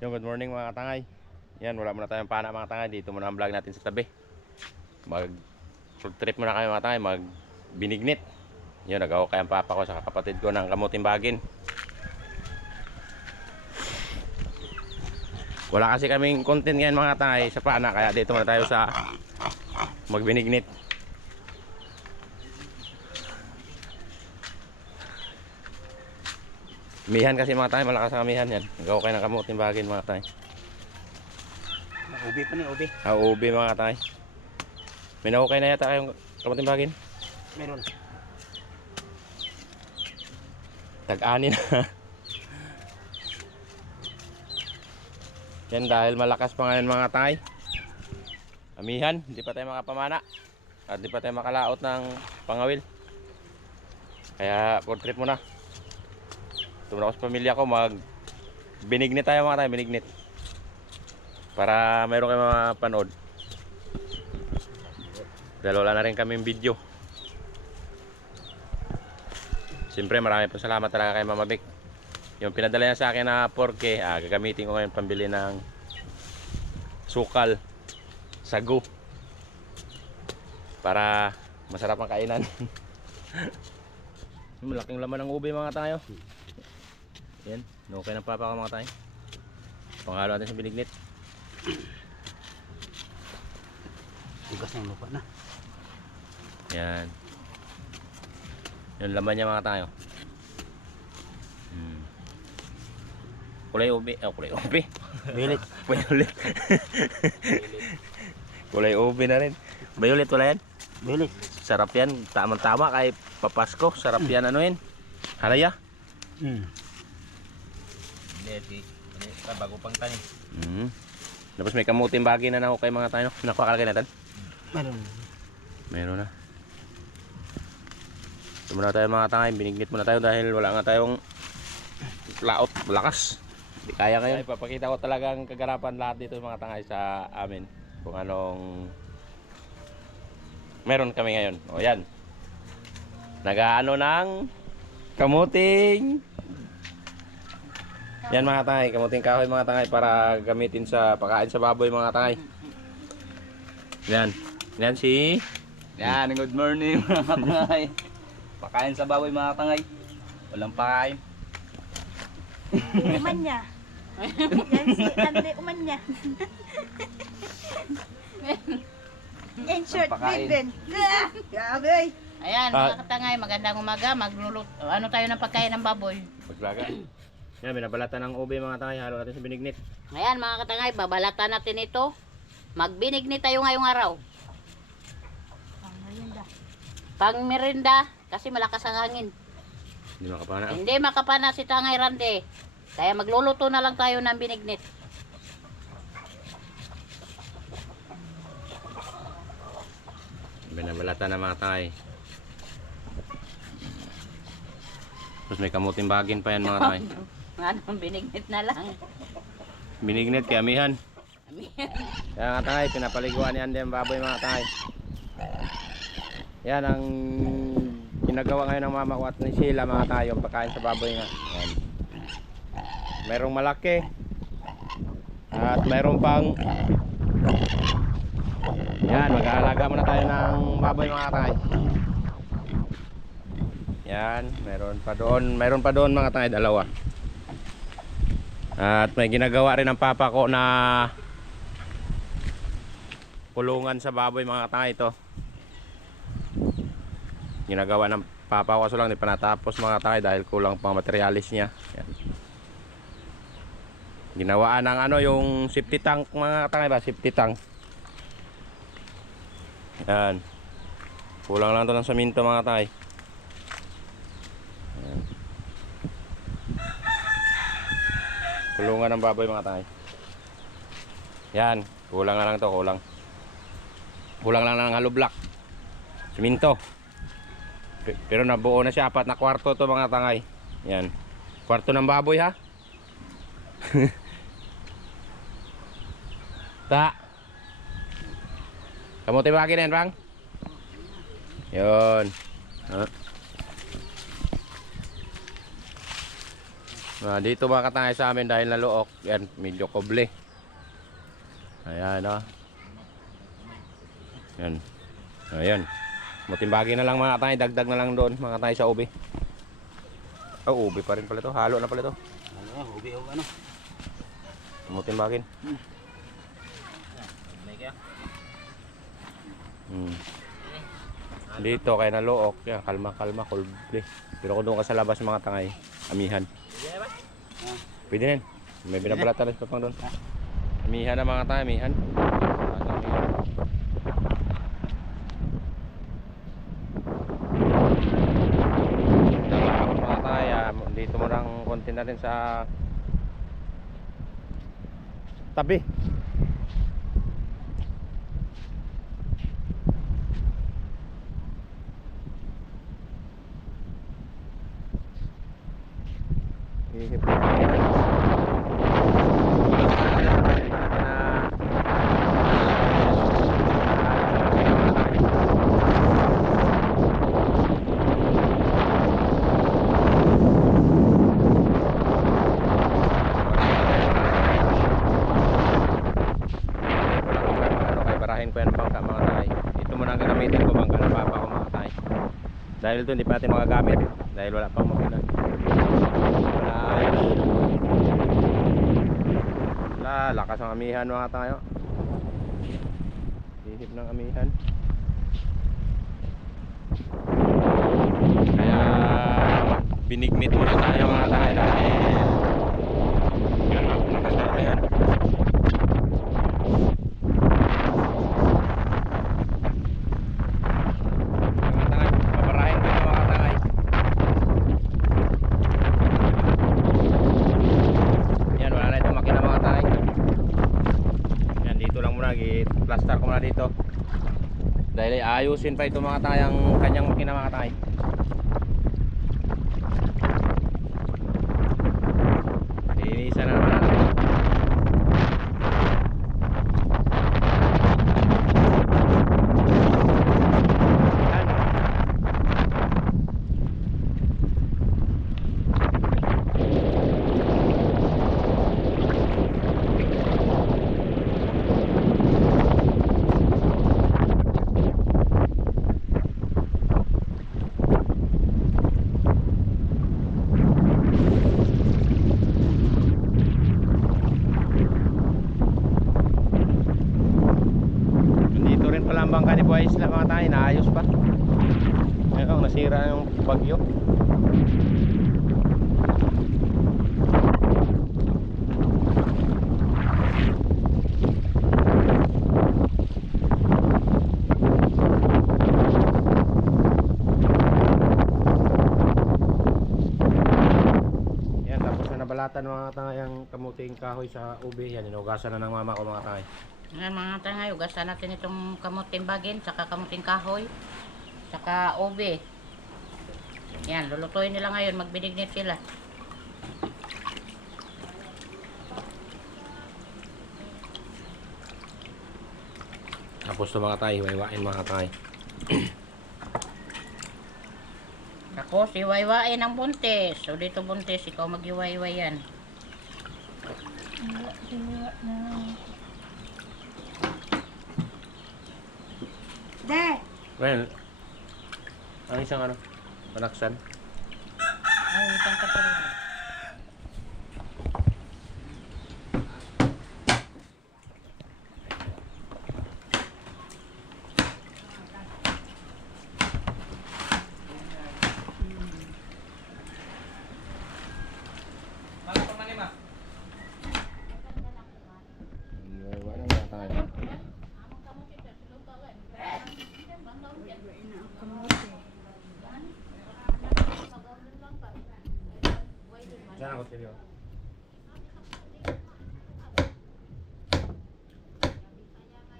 Yung good morning mga katangay. Yan, wala muna tayong pana mga katangay. Dito muna ang vlog natin sa tabi. Mag road trip muna kami mga katangay. Mag binignit. Yun, nag-aho kaya ang papa ko sa kapatid ko ng kamuting bagin. Wala kasi kaming content ngayon mga katangay sa pana. Kaya dito muna tayo sa magbinignit. Mihan kasi mga tayo, malakas ang mihan yan. Nag-aho kayo ng kamuting bagin mga tayo. Ubi pa ni ubi. Ubi mga tayo. May nahukay na yata kayong kamuting bagin? Meron. Tag-ani na. Yan dahil malakas pa ngayon mga tay. Amihan, hindi pa tayo makapamana. At hindi pa tayo makalaot ng pangawil. Kaya road trip muna. Tumula ko sa pamilya ko, binignit tayo mga tay, binignit. Para mayroon kayo mapanood. Dahil wala na rin kaming video. Siyempre marami po salamat talaga kay Mama Vic. Yung pinadala niya sa akin na 4K, gagamitin ko ngayon pambili ng sukal, sagu, para masarap ang kainan. Malaking laman ng ube mga tayo. Yan, okay ng papa ko mga tayo. Panghalo natin sa binignit. Tugas ng lupa na. Yan. Yung laman niya mga tayo. Kulay ube. Kulay ube. Violet. Violet. Kulay ube na rin. Violet wala yan? Violet. Sarap yan. Tama-tama kay papasko. Sarap yan ano yun. Halaya. Hindi. Bago pang tanim. Tapos may kamuting bagay na nahukay mga tayo. Nakukalagay natin? Meron. Meron na. Ito muna tayo mga tangay. Binignit muna tayo dahil wala nga tayong laot. Malakas. Hindi kaya ngayon. Ipapakita ko talagang kagarapan lahat dito mga tangay sa amin. Kung anong meron kami ngayon. O yan. Nagaano ng kamuting. Yan mga tangay. Kamuting kahoy mga tangay para gamitin sa pagkain sa baboy mga tangay. Yan. Yan si... Yan, good morning mga tangay. Pakain sa baboy mga tangay. Walang pakain. Umanya. Yan si Ande Umanya. In short, Pagpakain. Viven. Grabe. Ayan, mga katangay, magandang umaga. Ano tayo ng pagkain ng baboy. Paglaga. Yan, binabalatan ng ube mga tangay. Halo natin sa binignit. Ayan, mga katangay, babalatan natin ito. Magbinignit tayo ngayong araw. Pang merinda, kasi malakas ang hangin. Hindi makapana. Hindi makapana si Tangay Rande. Kaya magluluto na lang tayo ng binignit. Binabalatan na mga tangay. Tapos may kamuting bagin pa yan mga tangay. Ano, binignit na lang. Binignit kay amihan. Kaya mga tangay, pinapaliguan ni Andy ang baboy mga tangay. Yan ang ginagawa ngayon ng mama ko at ni Sheila mga tangay, yung pagkain sa baboy nga. Yan. Merong malaki. At mayroon pang yan, mag-aalaga muna tayo ng baboy mga tangay. Yan, mayroon pa doon mga tangay, dalawa. At may ginagawa rin ng papa ko na kulungan sa baboy mga tangay ito. Ginagawa ng papa ko, kaso lang di pa natapos mga tangay dahil kulang pang materialis niya. Yan. Ginawaan ng ano yung safety tank mga tangay ba, safety tank. Yan. Kulang lang to ng saminto mga tangay. Yan. Kulungan ng baboy mga tangay. Yan, kulang na lang to, kulang. Kulang lang ng hollow block. Siminto. Pero nabuo na siya, 4 na kwarto to mga tangay. Yan. Kwarto ng baboy ha. Ta. Kamuti bagay na yan, bang? Yun. Dito mga katangay sa amin dahil naluok. Yan, medyo koble. Ayan o. Yan. Ayan. Mutimbagi na lang mga katangay. Dagdag na lang doon mga katangay sa ubi. Oh, ubi pa rin pala to. Halo na pala to. Ano, ubi o ano? Mutimbagin. Dito kay naluok. Yan, kalma, koble. Pero kung doon ka sa labas mga tangay, amihan. Pwede rin. May binabalata rin pa pang doon. Amihan na mga tangay, amihan. Mga tangay, dito mo lang konti na rin sa tabi. Ihip na barahin ko yan ng bangka mga tay. Ito muna ang gagamitin ko, bangka ng papa ko mga tay. Dahil ito hindi pa natin magagamit dahil wala pang makina. Lakas ng amihan mga tayo. Hihip ng amihan. Kaya binignit muna tayo mga tayo dahil lakas ng amihan. Mga tangay, paparahin ko ito mga tangay. Yan, wala na itong makina mga tangay. Yan, dito lang muna, i-plaster ko muna dito. Dahil ayusin pa ito mga tayang kanyang makina mga tay. Linisan na naman natin. Bangka ni Buhay Isla mga tayo, naayos pa. Ayun, nasira yung bagyo. Yan, tapos na nabalatan mga tayo yung kamuting kahoy sa ube. Yan, inugasan na ng mama ko mga tayo. Ngayon mga tangay, ugasan natin itong kamuting bagin, saka kamuting kahoy, saka ube. Yan, lulutuin nila ngayon, magbinignit sila. Tapos ito mga tayo, iwain mga tayo. Ako, si Waywain ang buntis. So dito buntis, ikaw mag-iwayway yan. Dad! Well, ang isang ano, panaksan. Ay, isang kapatid. Diyan ako TV.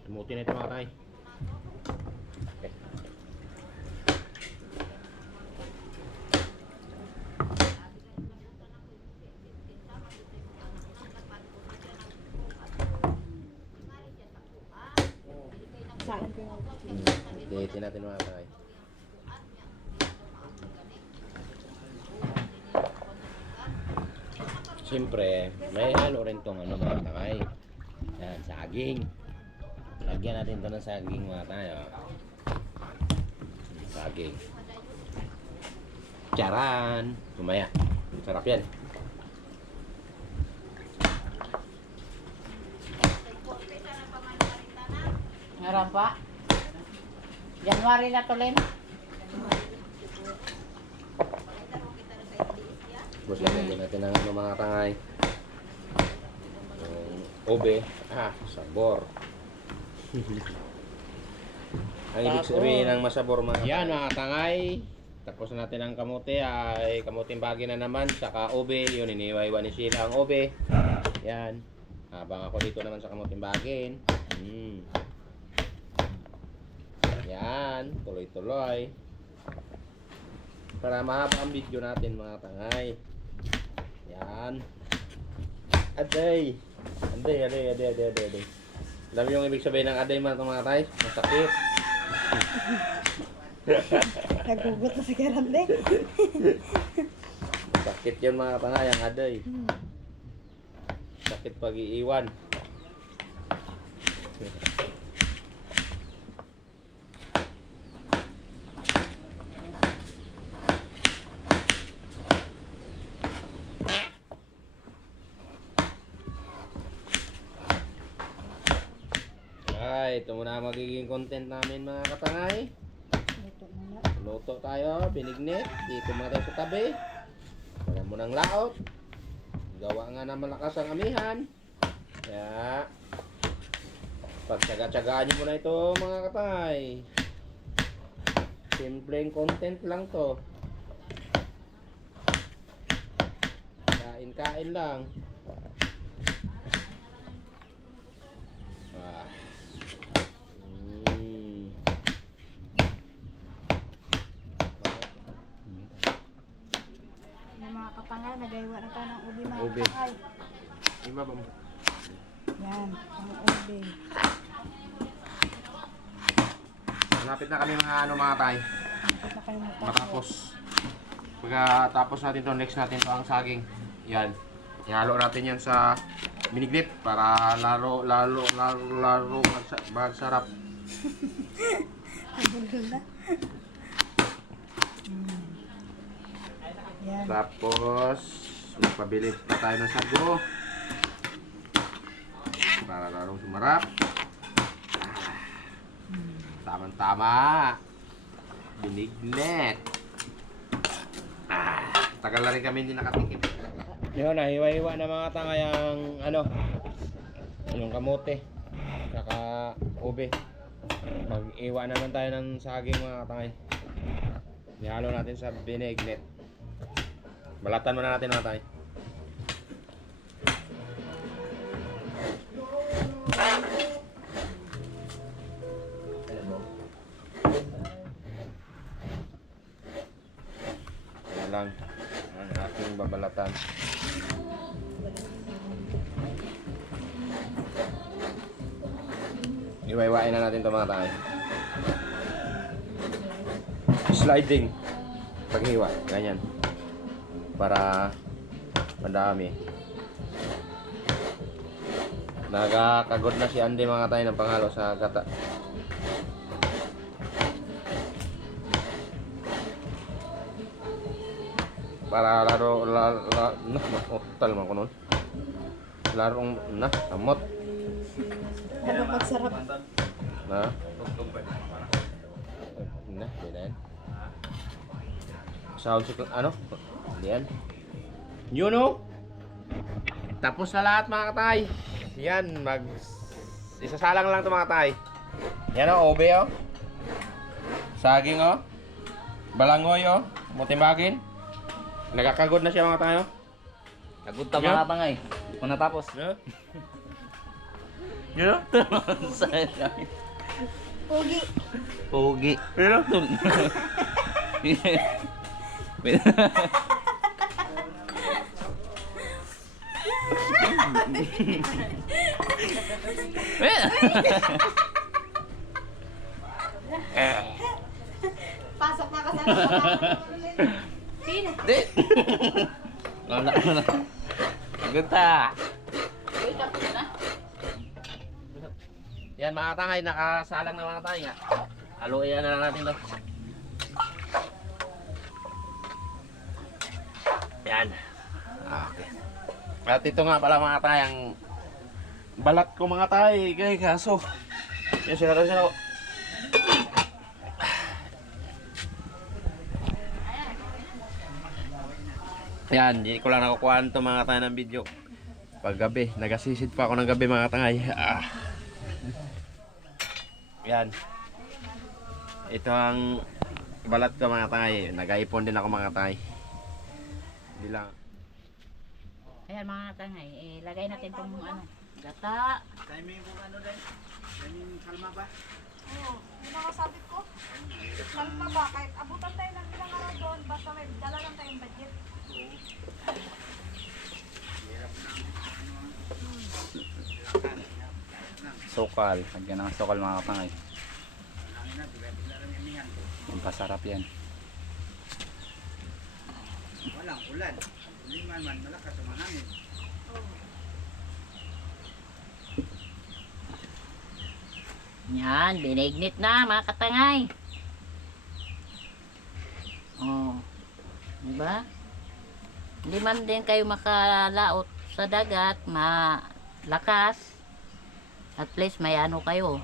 Tumuti na ito mga tay. Okay. Dihitin natin mga tay. siyempre, may halo rin tong ano mga tangay. Yan, saging. Lagyan natin ito ng saging mga tayo. Saging. Charan! Tumaya. Sarap yan. Meron pa? January na to, Len. Tapos lagyan natin ng ano mga tangay. Yung ube. Sabor. Ang ibig sabihin ng masabor mga yan mga tangay. Tapos natin ang kamote ay kamuting bagi na naman. Saka ube. Yun, iniwa-iwa ni Sheila ang ube. Yan. Habang ako dito naman sa kamuting bagin. Yan. Tuloy-tuloy. Para mahaba ang video natin mga tangay. Yan. Aday. Aday. Alam mo yung ibig sabihin ng aday mga tangay? Masakit. Nagugot na si Karande. Sakit yun mga tangay, ang aday. Sakit pag iiwan. Ay, ito muna magiging content namin mga katangay. Ito muna. Luto tayo, binignit. Dito muna tayo sa tabi. Wala mo ng laot. Gawa nga na malakas ang amihan. Kaya, pagtsaga-tsagaan nyo muna ito mga katangay. Simpleng content lang to. Kain-kain lang. Yung mga kapangay, nagaywa na tayo ng ubi mga Ubi. kapangay. Iba ba mo? Yan, ang ubi. Malapit na kami mga tay. Nakita na kayo Matapos. Pagkatapos natin to, next natin to ang saging. Yan. Ihalo natin yan sa binignit para lalo magsarap. Nagulol na. Yan. Tapos, magpabili pa tayo ng sago. Para lalong sumarap. Tama-tama. Binignet. Tagal na rin kami hindi nakatikim. Yun, hiwa-hiwa na mga tangay ang yung kamote. Saka ube. Mag-iwa naman tayo ng saging mga tangay. Nihalo natin sa binignet. Balatan muna natin mga tangay. Lang ang ating babalatan. Iwa-iwain na natin ito mga tayo. Sliding paghiwa, ganyan para madami. Nagkakagod na si Andy mga tayo ng panghalo sa gata. Para laro tal man ko nun. Larong amot Ano pagsarap? na. Yan. Sound si yan. Yun o. Tapos na lahat mga katay. Yan, isasalang lang to mga katay. Yan o, ube o. Saging o. Balangoy o. Mutimbagin. Nagkakagod na siya mga tayo. Kagod ta mga tangay. Kung natapos. Yeah? Ugi. Pogi. Pero? Pasok na ka sa Sino? Di. Wala. Gunta! Uy, tapos na. Yan mga tangay, nakasalang na mga tangay. Haluin na lang natin to. Yan. Okay. At ito nga pala mga tangay, ang balat ko mga tangay. Kaya kaso. Yan sila rin sila. Yan, hindi ko lang nakukuhaan ito mga tangay ng video. Pag gabi, nagasisid pa ako ng gabi mga tangay. Yan. Ito ang balat ko mga tangay. Nag-aipon din ako mga tangay. Hindi lang. Ayan mga tangay, ilagay natin itong ano, gata. Oo, yun ang sabi ko. Kalma ba? Kahit abutan tayo ng ilang araw doon, basta may dala lang tayong budget. Sukal. Lagyan ng sukal mga kapangay. Ang pasarap yan. Walang ulan. Uliman man malakas ang hangin. Yan, binignit na mga katangay. Oh. Diba? Hindi man din kayo makalaot sa dagat, malakas. At least may ano kayo.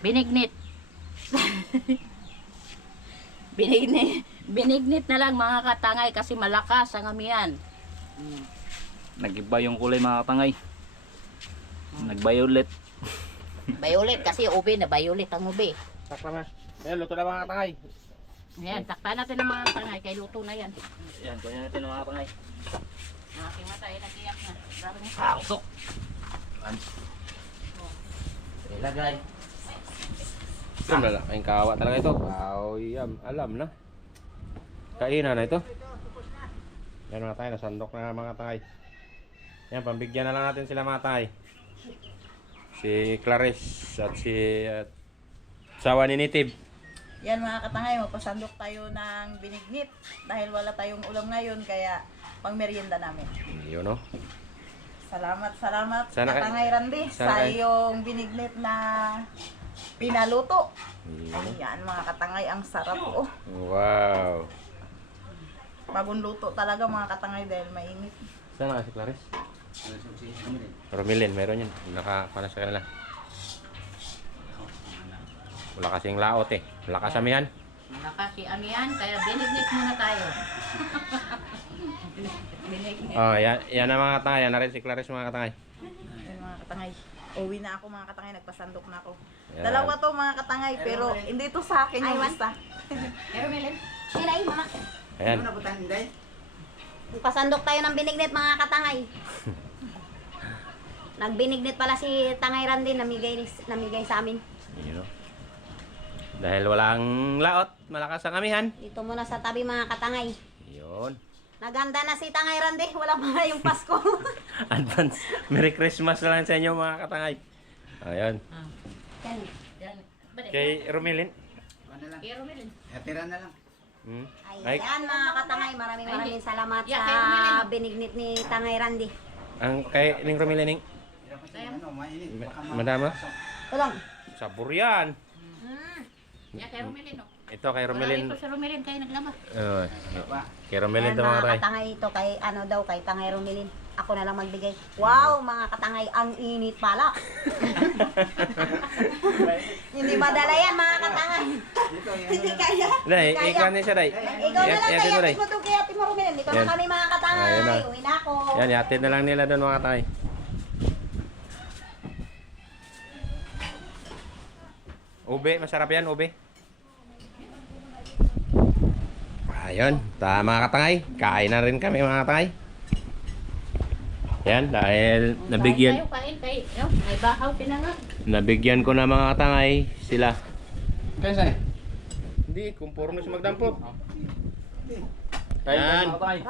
Binignit. Binignit na lang mga katangay kasi malakas ang amihan. Nag-iba yung kulay mga kapangay. Nag-violet. Violet kasi ube na violet ang ube. Sakta na. Ayan, luto na mga tangay. Ayan, takpan natin ang mga tangay kay luto na yan. Yan, kunin natin mga kapangay. Ang aking mata ay nag-iyak na. Grabe na. Usok! Ilagay. Alam na lang. Ang kawa talaga ito. Alam na. Kainan na ito. Yan mga tangay. Nasandok na mga tangay. Yan, pambigyan na lang natin sila mga tangay. Si Clarice at si sawa ni Nitib. Yan mga katangay, magpasandok tayo ng binignit dahil wala tayong ulam ngayon kaya pang merienda namin. Yun no. Salamat Sana kay- katangay Randy sana sa kay- iyong binignit na pinaluto. Yun. Yan mga katangay, ang sarap oh. Wow. Bagong luto talaga mga katangay dahil mainit. Saan na si Clarice? Romilin, meron yun. Nakapanas sa kanila. Wala kasing laot eh. Wala kasamihan. Malakas si amihan, kaya binignit muna tayo. Binignit. Oh, yan na mga katangay. Yan na rin si Clarice mga katangay. Yan mga katangay. Uwi na ako mga katangay, nagpasandok na ako. Yan. Dalawa to mga katangay pero hindi to sa akin yung isa. Pero Melin, Sinay, mama. Ayan. Ano na butang hindi? Pasandok tayo ng binignit mga katangay. Nagbinignit pala si Tangay Randy, namigay sa amin. Yun, no? Dahil walang laot, malakas ang amihan. Dito muna sa tabi mga katangay. Yun. Naganda na si Tangay Randy, wala pa yung Pasko. Advance. Merry Christmas na lang sa inyo mga katangay. Ayun. Yan. yan. Balik. Kay Romilin. Ano na lang? Pero Melin, Hatira na lang. Ay, Ayan mga katangay, maraming salamat Yeah, sa kay Romilin. binignit ni Tangay Randy. ang kay Ning Romilin, Hirap kasi ano, mainit. Baka madama. Tulong. Sabor yan. yan kay Romelin, no? Ito kay Wala Romelin. ito si Romelin, kaya naglaba. Kay Romelin Ayan ito mga mga katangay. katangay ito kay ano daw kay Tangay Romilin. Ako na lang magbigay. Wow, mga katangay, ang init pala. Hindi madala yan mga katangay. Hindi kaya. Dai, Kaya. ikan niya siya dai. Ikaw na lang Yatid mo, kaya dai. mo to kaya Ate Romilin. Dito Yan. na kami mga katangay. Ayun na. Uwi na ako. Yan, yatid na lang nila doon mga katangay. Ube, masarap yan, ube. Ayun, mga katangay. Kain na rin kami mga katangay. Yan, dahil nabigyan. Kain tayo, kain. No? May bahaw tinanga. Nabigyan ko na mga katangay sila. Kaya saan? Hindi, kumpuro na siya magdampo. Kaya Yan. mga kapangay.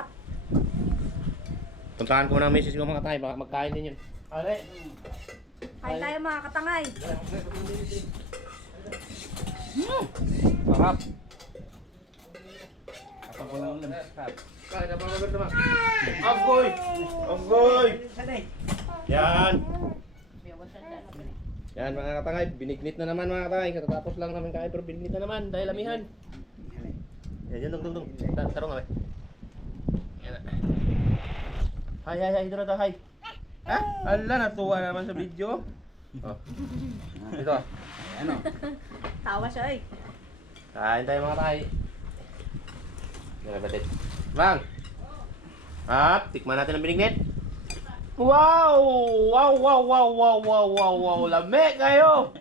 Puntahan ko na ang misis ko mga katangay, baka magkain din yun. Kain tayo mga katangay. Sarap. Kapag walang ulam. Kaya na pa mag Agoy! Agoy! Yan! Yan mga katangay, binignit na naman mga katangay. Katatapos lang namin kain pero binignit na naman dahil amihan. Yan, dung. Tarong nga, yan na. Hay, dito na to, hay. Ha? Ala, natuwa naman sa video. Oh. Dito. Ano? Tawa siya eh. Kain tayo mga katangay. Yan na, batit. Bang! Hap, tikman natin ang binignit. Wow! Wow! Lami kayo!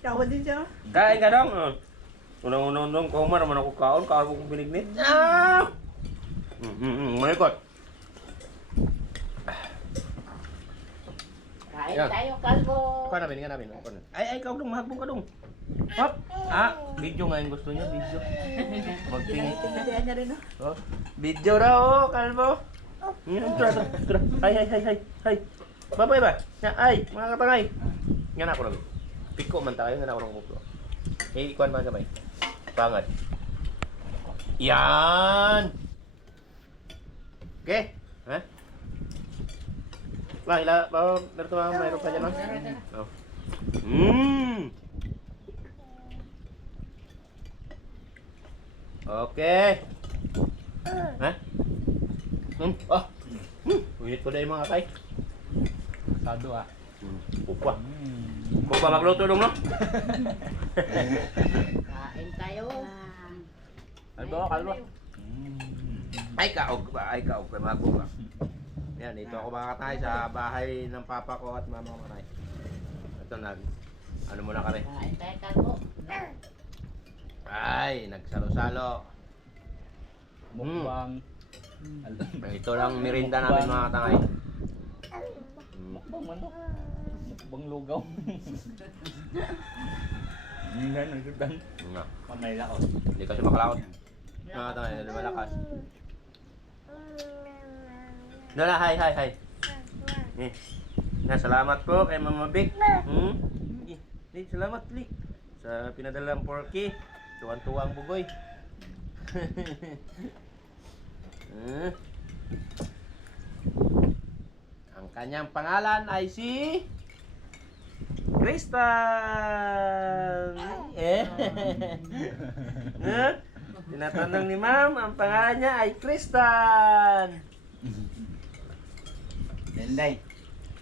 Tawa din siya. Kain ka dong. Unang kau man naman ako kaon kung binignit. Ah! Malikot. Kain Yan. tayo, kalbo. Kuha namin. Ay, ikaw dong, mahagbong ka dong. Hop! Ah, video nga yung gusto niya, video. Magtingin. Tinadihan niya rin oh. Oh, video raw, oh, kalbo. Tura. Hay. Babay ba? Ya, ay, mga katangay. Nga na ako lang. Piko man tayo, nga na ako lang umupo. Eh, ikuan ba kamay? Bangat. Yan! Okay? Ha? Mayroon pa dyan, no? Oh. Okay. Ha? Ulit ko na yung mga kay. Sado ah. Pupa. Pupa magluto dong, no? Kain tayo. Kalbo. Ay, kaog kay Mago. Yan, dito ako makakatay sa bahay ng papa ko at mama ko. Ito, ano muna kami? Kain tayo, kalbo. Ay, nagsalo-salo. Mukbang. Ito lang merinda namin mga katangay. Mukbang man to. Mukbang lugaw. Hindi na nagsudan. Nga, Panay lakot. hindi kasi makalakot. Mga katangay, hindi malakas. Nala, hi. Salamat po kay Mama Vic. Salamat, Li. Sa pinadalang porky. Tuwan-tuwang bugoy. Ang kanyang pangalan ay si Kristan. Tinatanong ni Ma'am, ang pangalan niya ay Kristan. Denday.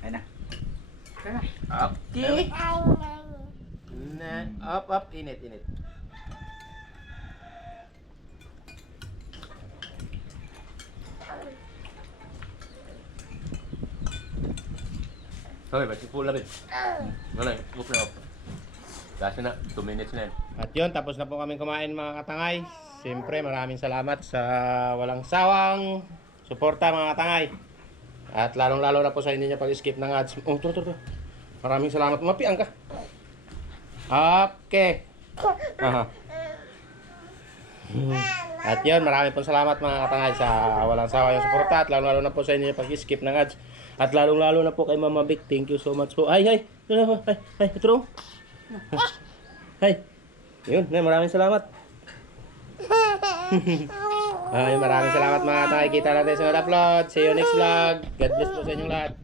Ay na. Okay. Up, init. Okay, ba't si Pula, Ben? Wala, move na up. Kasi na, 2 minutes na yan. At yun, tapos na po kami kumain mga katangay. Siyempre, maraming salamat sa walang sawang suporta mga katangay. At lalong-lalo na po sa hindi niya pag-skip ng ads. Oh, ito. Maraming salamat. Mapiang ka. Okay. Aha. At yun, maraming pong salamat mga katangay sa walang sawa yung suporta. At lalong-lalo na po sa hindi niya pag-skip ng ads. At lalong-lalo na po kay Mama Vic. Thank you so much po. Ay. Ito. Ay. Yun, maraming salamat. Maraming salamat mga katangay. Kita natin sa upload. See you next vlog. God bless po sa inyong lahat.